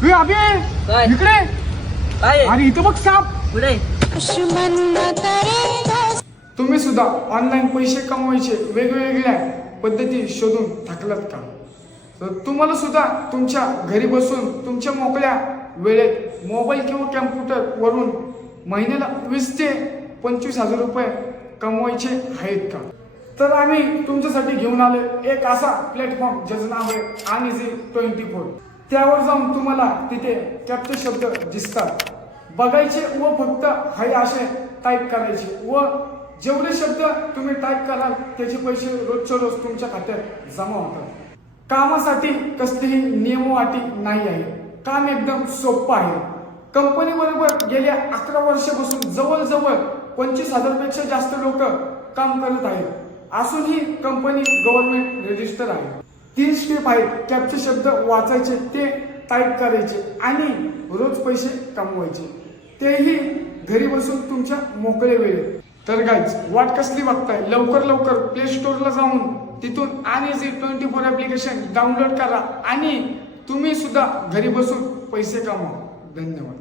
अबे काय? इकडे काय अरे इथं बघ साप. पुढे तुम्ही सुद्धा ऑनलाईन पैसे कमवायचे वेगवेगळ्या पद्धती शोधून थकलात का? तर तुम्हाला सुद्धा तुमच्या घरी बसून तुमच्या मोकळ्या वेळेत मोबाईल किंवा कॅम्प्युटर वरून महिन्याला 20 ते 25 हजार रुपये कमवायचे आहेत का? तर आम्ही तुमच्यासाठी घेऊन आलो एक असा प्लॅटफॉर्म ज्याचं नाव आहे Unizee24. त्यावर जाऊन तुम्हाला तिथे कॅप्चर शब्द दिसतात, बघायचे व फक्त हाय असे टाईप करायचे व जेवढे शब्द तुम्ही टाईप कराल त्याचे पैसे रोजच्या रोज तुमच्या खात्यात जमा होतात. कामासाठी कसलीही नियम अटी नाही आहे. काम एकदम सोपं आहे. कंपनी बरोबर गेल्या 11 वर्षापासून जवळजवळ 25,000 पेक्षा जास्त लोक काम करत आहेत. असूनही कंपनी गव्हर्नमेंट रजिस्टर आहे. 3 स्टेप आहेत. कॅप्चर शब्द वाचायचे, ते टाईप करायचे आणि रोज पैसे कमवायचे, तेही घरी बसून तुमच्या मोकळ्या वेळेत. तर गाईज वाट कसली बघताय? लवकर प्ले स्टोअरला जाऊन तिथून Unizee24 ऍप्लिकेशन डाउनलोड करा आणि तुम्ही सुद्धा घरी बसून पैसे कमवा. धन्यवाद.